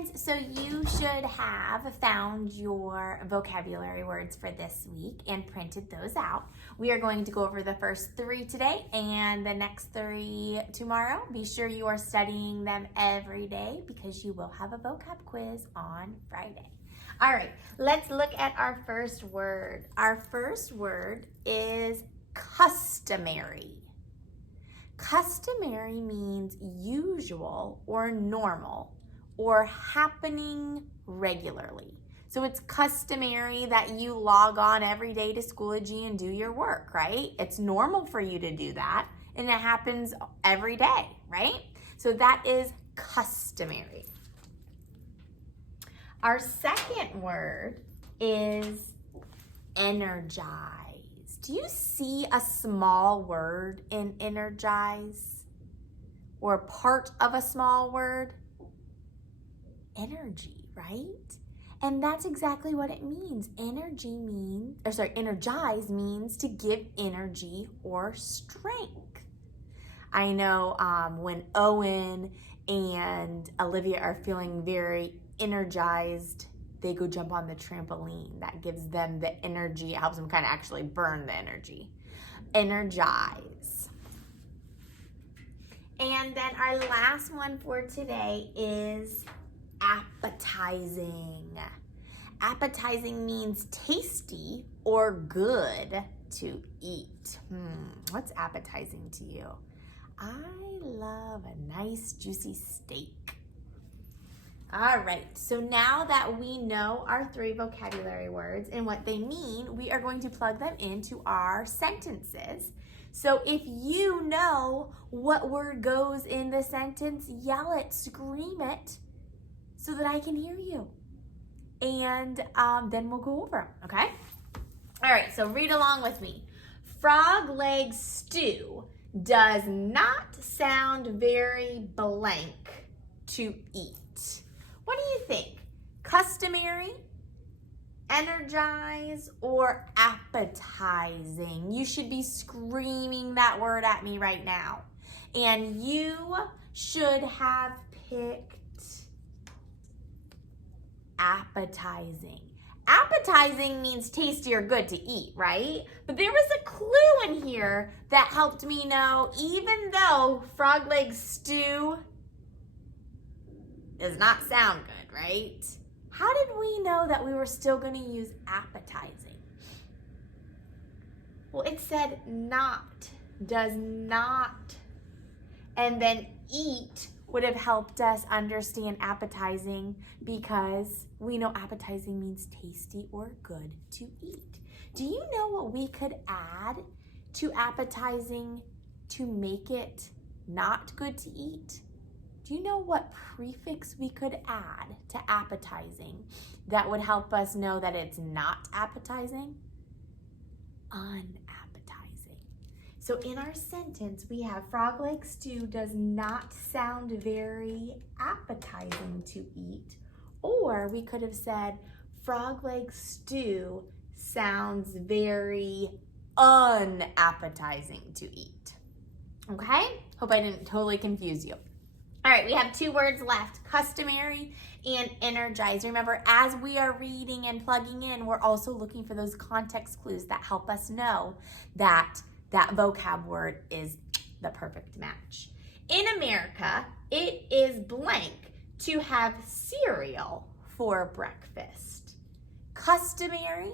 friends, so you should have found your vocabulary words for this week and printed those out. We are going to go over the first 3 today and the next 3 tomorrow. Be sure you are studying them every day because you will have a vocab quiz on Friday. All right, let's look at our first word. Our first word is customary. Customary means usual or normal or happening regularly. So it's customary that you log on every day to Schoology and do your work, right? It's normal for you to do that, and it happens every day, right? So that is customary. Our second word is energized. Do you see a small word in energize? Or part of a small word? Energy, right? And that's exactly what it means. Energize means to give energy or strength. I know when Owen and Olivia are feeling very energized, they go jump on the trampoline. That gives them the energy. It helps them kind of actually burn the energy. Energize. And then our last one for today is appetizing. Appetizing means tasty or good to eat. What's appetizing to you? I love a nice juicy steak. All right, so now that we know our 3 vocabulary words and what they mean, we are going to plug them into our sentences. So if you know what word goes in the sentence, yell it, scream it, so that I can hear you. And then we'll go over them, okay? All right, so read along with me. Frog leg stew does not sound very blank to eat. What do you think? Customary, energize, or appetizing? You should be screaming that word at me right now. And you should have picked appetizing. Appetizing means tasty or good to eat, right? But there was a clue in here that helped me know, even though frog leg stew does not sound good, right? How did we know that we were still going to use appetizing? Well, it said not, does not, and then eat would have helped us understand appetizing because we know appetizing means tasty or good to eat. Do you know what we could add to appetizing to make it not good to eat? Do you know what prefix we could add to appetizing that would help us know that it's not appetizing? Unappetizing. So in our sentence, we have frog leg stew does not sound very appetizing to eat. Or we could have said frog leg stew sounds very unappetizing to eat. Okay? Hope I didn't totally confuse you. All right, we have 2 words left, customary and energize. Remember, as we are reading and plugging in, we're also looking for those context clues that help us know that that vocab word is the perfect match. In America, it is blank to have cereal for breakfast. Customary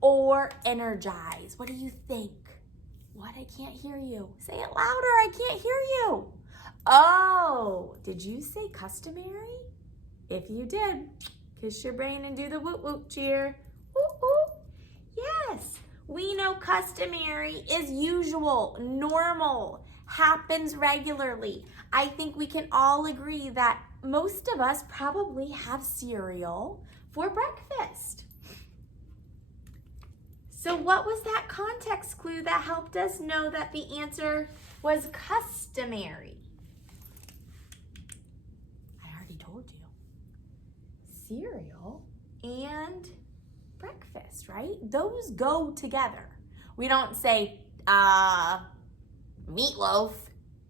or energize? What do you think? What? I can't hear you. Say it louder. I can't hear you. Oh, did you say customary? If you did, kiss your brain and do the whoop whoop cheer. Whoop whoop. Yes, we know customary is usual, normal, happens regularly. I think we can all agree that most of us probably have cereal for breakfast. So what was that context clue that helped us know that the answer was customary? I already told you. Cereal and breakfast, right? Those go together. We don't say meatloaf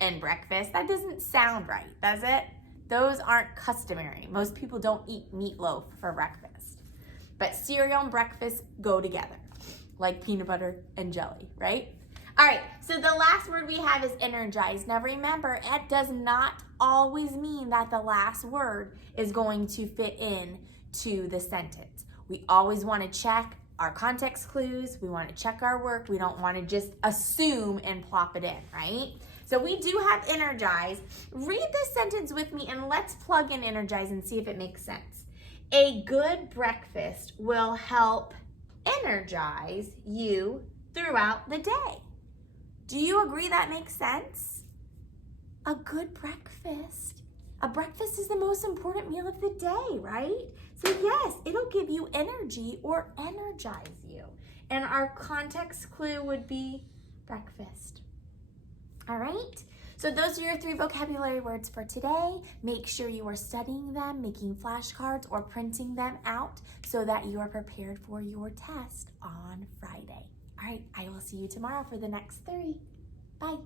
and breakfast. That doesn't sound right, does it? Those aren't customary. Most people don't eat meatloaf for breakfast. But cereal and breakfast go together, like peanut butter and jelly, right? All right, so the last word we have is energized. Now remember, it does not always mean that the last word is going to fit in to the sentence. We always want to check our context clues. We want to check our work. We don't want to just assume and plop it in, right? So we do have energized. Read this sentence with me and let's plug in energize and see if it makes sense. A good breakfast will help energize you throughout the day. Do you agree that makes sense? A good breakfast. A breakfast is the most important meal of the day, right? So yes, it'll give you energy or energize you. And our context clue would be breakfast. All right? So those are your 3 vocabulary words for today. Make sure you are studying them, making flashcards, or printing them out so that you are prepared for your test on Friday. All right, I will see you tomorrow for the next 3. Bye.